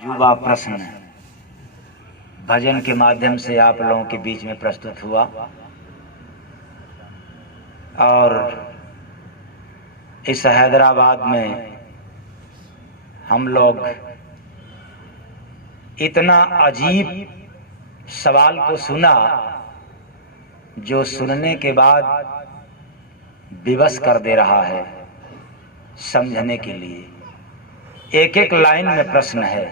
युवा प्रश्न भजन के माध्यम से आप लोगों के बीच में प्रस्तुत हुआ और इस हैदराबाद में हम लोग इतना अजीब सवाल को सुना जो सुनने के बाद विवश कर दे रहा है समझने के लिए। एक एक लाइन में प्रश्न है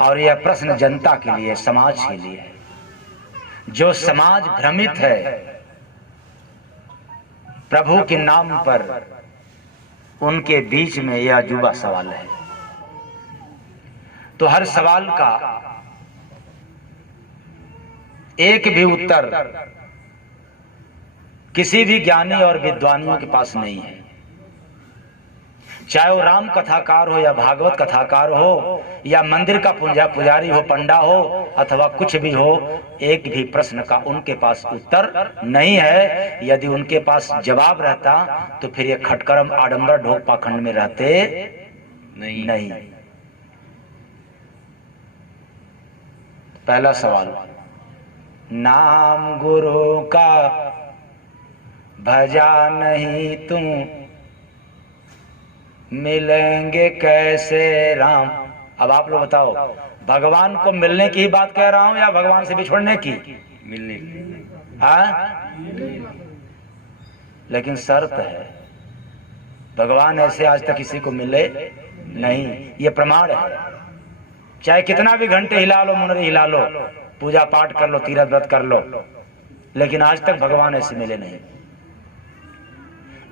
और यह प्रश्न जनता के लिए, समाज के लिए है। जो समाज भ्रमित है प्रभु के नाम पर, उनके बीच में यह अजूबा सवाल है। तो हर सवाल का एक भी उत्तर किसी भी ज्ञानी और विद्वानियों के पास नहीं है। चाहे वो राम कथाकार हो या भागवत कथाकार हो या मंदिर का पुजारी हो, पंडा हो अथवा कुछ भी हो, एक भी प्रश्न का उनके पास उत्तर नहीं है। यदि उनके पास जवाब रहता तो फिर ये खटकरम आडंबर ढोक पाखंड में रहते नहीं। पहला सवाल, नाम गुरु का भजा नहीं तुम, मिलेंगे कैसे राम। अब आप लोग बताओ, भगवान को मिलने की बात कह रहा हूं या भगवान से बिछड़ने की? मिलने की। लेकिन शर्त है, भगवान ऐसे आज तक किसी को मिले नहीं, ये प्रमाण है। चाहे कितना भी घंटे हिला लो, मुनरी हिला लो, पूजा पाठ कर लो, तीर्थ व्रत कर लो, लेकिन आज तक भगवान ऐसे मिले नहीं।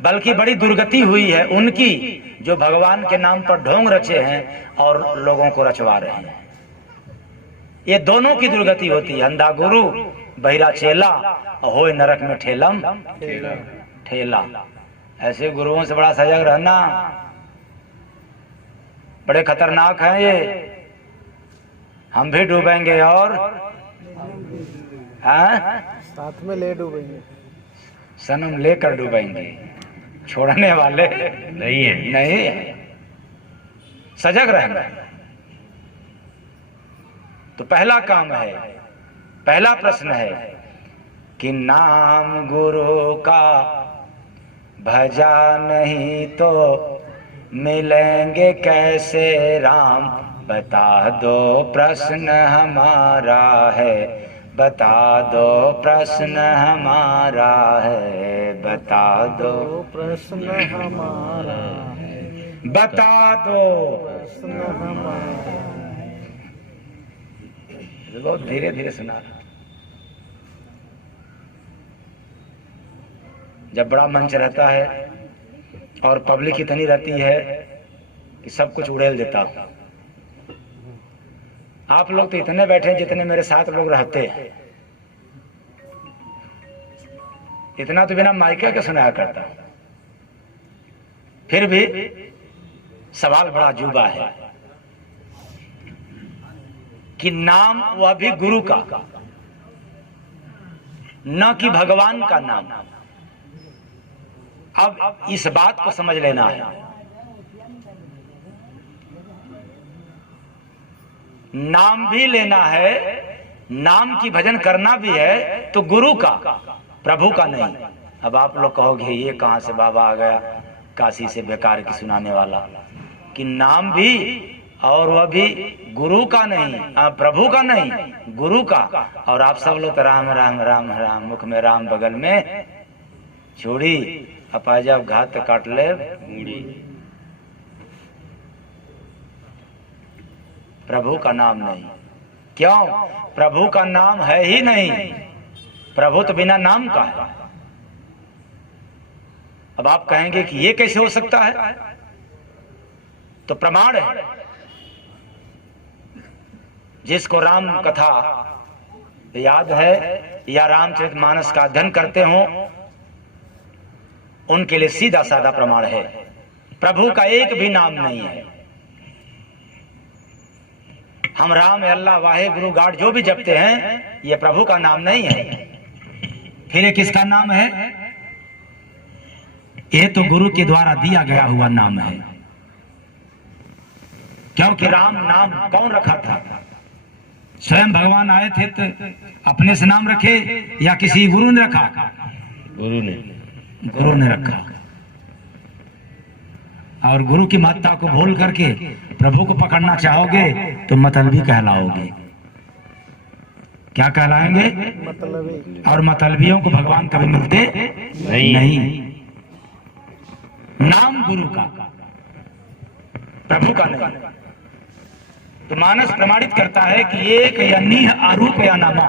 बल्कि बड़ी दुर्गति हुई है उनकी जो भगवान के नाम पर ढोंग रचे हैं और लोगों को रचवा रहे हैं। ये दोनों की दुर्गति होती है। अंधा गुरु बहिरा चेला, होए नरक में ठेलम ठेला। ऐसे गुरुओं से बड़ा सजग रहना, बड़े खतरनाक हैं ये। हम भी डूबेंगे और साथ में ले डूबेंगे, सनम लेकर डूबेंगे, छोड़ने वाले नहीं है। सजग रहना। तो पहला काम है, पहला प्रश्न है कि नाम गुरु का भजा नहीं तो मिलेंगे कैसे राम। बता दो प्रश्न हमारा है, बता दो प्रश्न हमारा है, बता दो प्रश्न हमारा है, बता दो प्रश्न हमारा है। बहुत धीरे धीरे सुना। जब बड़ा मंच रहता है और पब्लिक इतनी रहती है कि सब कुछ उड़ेल देता हूं। आप लोग तो इतने बैठे हैं जितने मेरे साथ लोग रहते हैं। इतना तो बिना माइका के सुनाया करता। फिर भी सवाल बड़ा अजूबा है कि नाम वह भी गुरु का, न कि भगवान का नाम। अब इस बात को समझ लेना है। नाम भी लेना है, नाम की भजन करना भी है, तो गुरु का, प्रभु का नहीं। अब आप लोग कहोगे ये कहां से बाबा आ गया काशी से बेकार की सुनाने वाला, कि नाम भी और वह भी गुरु का नहीं, प्रभु का नहीं, गुरु का। और आप सब लोग राम राम राम राम, मुख में राम बगल में चूड़ी, अपाजब घात काट ले मूड़ी। प्रभु का नाम नहीं। क्यों? प्रभु का नाम है ही नहीं। प्रभु तो बिना नाम का है। अब आप कहेंगे कि ये कैसे हो सकता है? तो प्रमाण है। जिसको राम कथा याद है या रामचरितमानस का अध्ययन करते हो, उनके लिए सीधा साधा प्रमाण है। प्रभु का एक भी नाम नहीं है। हम राम, अल्लाह, वाहे गुरु, गाड जो भी जपते हैं, ये प्रभु का नाम नहीं है। फिर ये किसका नाम है? ये तो गुरु के द्वारा दिया गया हुआ नाम है। क्योंकि राम नाम कौन रखा था? स्वयं भगवान आए थे तो अपने से नाम रखे या किसी गुरु ने रखा? गुरु ने रखा। और गुरु की महत्ता को भूल करके प्रभु को पकड़ना चाहोगे तो मतलबी कहलाओगे। क्या कहलाएंगे? मतलबी। और मतलबियों को भगवान कभी मिलते नहीं। नाम गुरु का, प्रभु का नहीं। तो मानस प्रमाणित करता है कि एक या नीह आरूप या नामा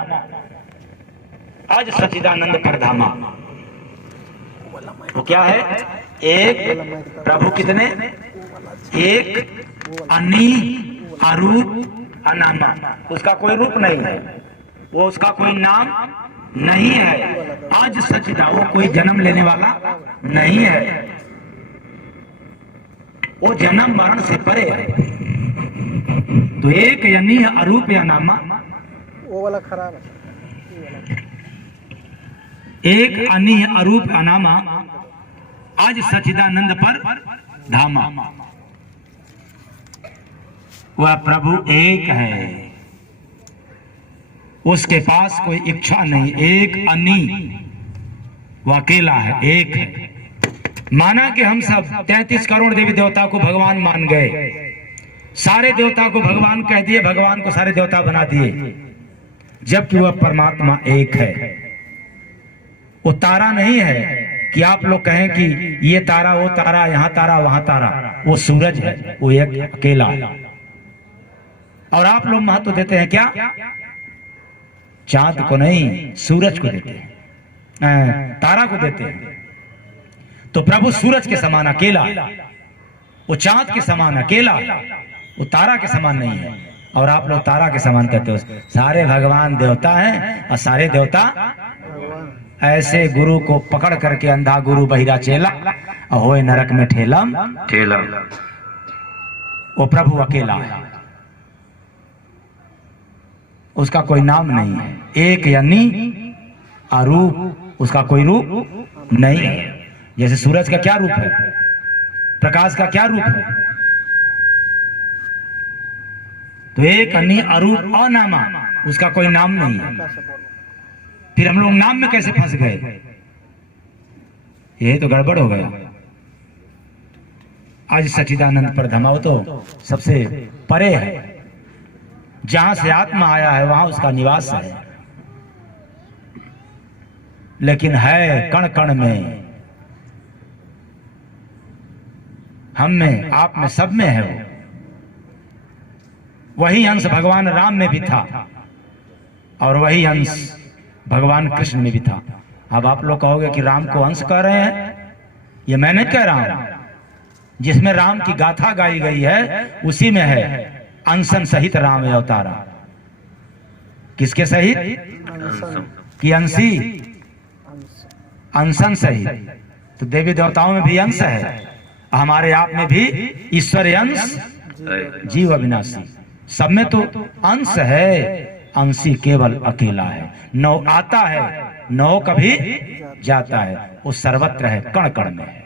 आज सच्चिदानंद परधामा। वो क्या है? एक प्रभु कितने? एक अनी अरूप अनामा। उसका कोई रूप नहीं है, वो उसका कोई नाम नहीं है। आज सच्चिदा, वो कोई जन्म लेने वाला नहीं है, वो जन्म मरण से परे है। तो एक यानी अरूप या नामा, वो वाला खराब है। एक अनि अरूप अनामा आज सच्चिदानंद पर धामा। वह प्रभु एक है, उसके पास कोई इच्छा नहीं। एक अनि, वह अकेला है, एक है। माना कि हम सब 33 करोड़ देवी देवता को भगवान मान गए, सारे देवता को भगवान कह दिए, भगवान को सारे देवता बना दिए, जबकि वह परमात्मा एक है। वो तारा नहीं है कि आप लोग कहें कि ये तारा, वो तारा, यहाँ तारा, वहां तारा। वो सूरज है, वो एक अकेला है। और आप लोग महत्व देते हैं क्या? चांद को नहीं, सूरज को देते हैं, तारा को देते हैं। तो प्रभु सूरज के समान अकेला, वो चांद के समान अकेला, वो तारा के समान नहीं है। और आप लोग तारा के समान कहते हो। सारे भगवान देवता हैं और सारे देवता भगवान। ऐसे गुरु को पकड़ करके अंधा गुरु बहिरा चेला होए नरक में ठेलम ठेला। वो प्रभु अकेला है, उसका कोई नाम नहीं है। एक यानी अरूप, उसका कोई रूप नहीं है। जैसे सूरज का क्या रूप है, प्रकाश का क्या रूप है? तो एक अन्य अरूप अनामा, उसका कोई नाम नहीं है। फिर हम लोग नाम में कैसे फंस गए? ये तो गड़बड़ हो गया। आज सच्चिदानंद पर धमाओ तो सबसे परे है, जहां से आत्मा आया है वहां उसका निवास है, लेकिन है कण कण में, हम में, आप में, सब में है वो। वही अंश भगवान राम में भी था और वही अंश भगवान कृष्ण में भी था। अब आप लोग कहोगे कि राम को अंश कह रहे हैं, ये मैं नहीं कह रहा हूं। जिसमें राम की गाथा गाई गई है उसी में है अंशन सहित राम अवतारा। किसके सहित? कि अंशी, अंशन सहित। तो देवी देवताओं में भी अंश है, हमारे आप में भी ईश्वर अंश, जीव अविनाशी। सब में तो अंश है, अंशी केवल अकेला है। नौ आता है, नौ कभी जाता है, वो सर्वत्र है, कण कण में है।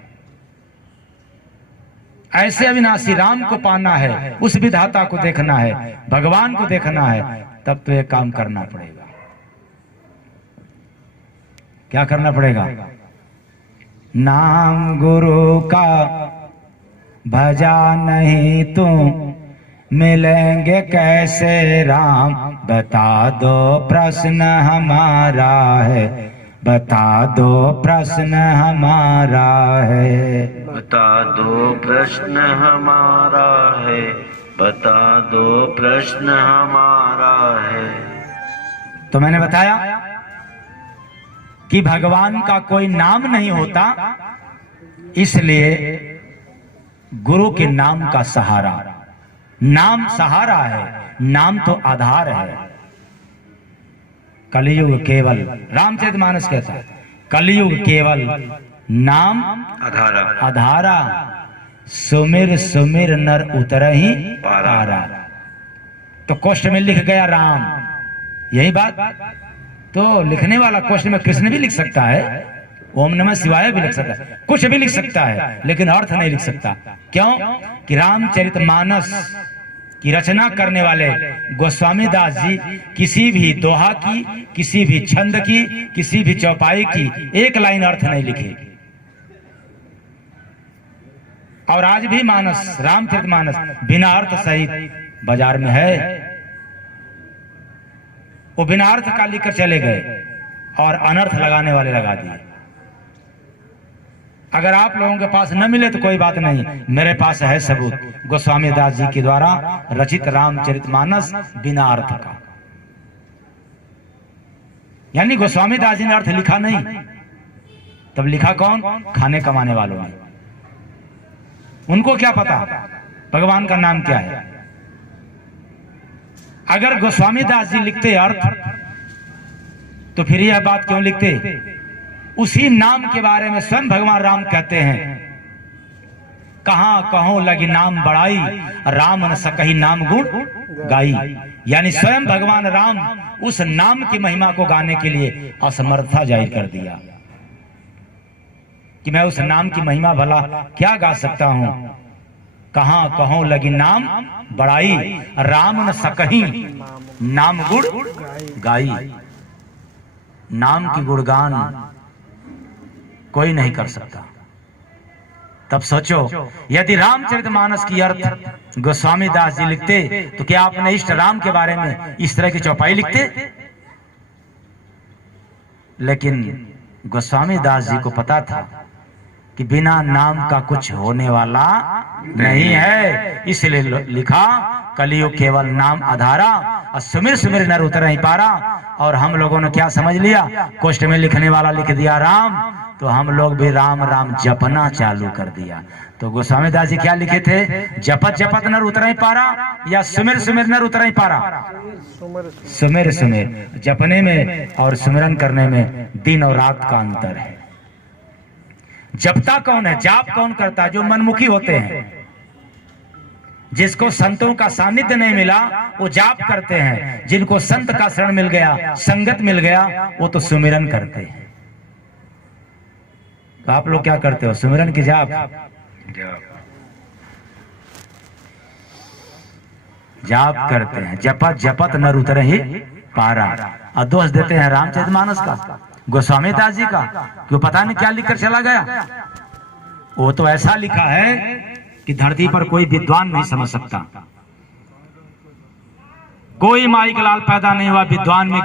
ऐसे अविनाशी राम को पाना है, उस विधाता को देखना है, भगवान को देखना है, तब तो एक काम करना पड़ेगा। क्या करना पड़ेगा? नाम गुरु का भजा नहीं तू, मिलेंगे कैसे राम? बता दो प्रश्न हमारा है, बता दो प्रश्न हमारा है, बता दो प्रश्न हमारा है, बता दो प्रश्न हमारा है। तो मैंने बताया कि भगवान का कोई नाम नहीं होता, इसलिए गुरु के नाम का सहारा। नाम सहारा है, नाम तो आधार है। कलयुग केवल, रामचरितमानस कहता है, कलयुग केवल नाम आधारा, आधारा, सुमिर सुमिर नर उतरहि पारा। तो कोष्ठ में लिख गया राम, यही बात। तो लिखने वाला कोष्ठ में कृष्ण भी लिख सकता है, ओम नमः शिवाय भी लिख सकता है, कुछ भी लिख सकता है, लेकिन अर्थ नहीं लिख सकता। क्यों? कि रामचरितमानस कि रचना करने वाले गोस्वामी दास जी किसी भी दोहा की, किसी भी छंद की, किसी भी चौपाई की एक लाइन अर्थ नहीं लिखे। और आज भी मानस, रामचरितमानस बिना अर्थ सहित बाजार में है। वो बिना अर्थ का लिखकर चले गए और अनर्थ लगाने वाले लगा दिए। अगर आप लोगों के पास न मिले तो कोई बात नहीं, मेरे पास है सबूत, गोस्वामी दास जी के द्वारा रचित रामचरितमानस बिना अर्थ का। यानी गोस्वामी दास जी ने अर्थ लिखा नहीं, तब लिखा कौन? खाने कमाने वालों ने। उनको क्या पता भगवान का नाम क्या है। अगर गोस्वामी दास जी लिखते अर्थ तो फिर यह बात क्यों लिखते? उसी नाम के बारे में स्वयं भगवान राम कहते हैं, कहां कहो लगी नाम बड़ाई, राम न सकही नाम गुण गाई। यानी स्वयं भगवान राम उस नाम की महिमा को गाने के लिए असमर्थता जाहिर कर दिया कि मैं उस नाम की महिमा भला क्या गा सकता हूं। कहां कहो लगी नाम बड़ाई, राम न सकही नाम गुण गाई। नाम की गुणगान कोई नहीं कर सकता। तब सोचो, यदि रामचरितमानस की अर्थ गोस्वामी दास जी लिखते तो क्या अपने इष्ट राम के बारे में इस तरह की चौपाई लिखते? लेकिन गोस्वामी दास जी को पता था कि बिना नाम का कुछ होने वाला नहीं है, इसलिए लिखा कलियुग केवल नाम आधारा, और सुमिर सुमिर नर उतर नहीं पारा। और हम लोगों ने क्या समझ लिया? कोष्ठ में लिखने वाला लिख दिया राम, तो हम लोग भी राम राम जपना चालू कर दिया। तो गोस्वामी दास जी क्या लिखे थे? जपत जपत नर उतर नहीं पारा, या सुमिर सुमिर नर उतर नहीं पारा? सुमिर सुमिर। जपने में और सुमिरन करने में दिन और रात का अंतर है। जपता कौन है? जाप कौन करता है? जो मनमुखी होते हैं, जिसको संतों का सानिध्य नहीं मिला वो जाप करते हैं। जिनको संत का शरण मिल गया, संगत मिल गया, वो तो सुमिरन करते हैं। तो आप लोग क्या करते हो? सुमिरन की जाप? जाप करते हैं। जपत जपत नर उतरे ही पारा। और दोष देते हैं रामचरितमानस का, गोस्वामी दास जी का, क्यों पता नहीं क्या लिखकर चला गया। वो तो ऐसा लिखा है कि धरती पर कोई विद्वान नहीं समझ सकता। कोई माई का लाल पैदा नहीं हुआ विद्वान में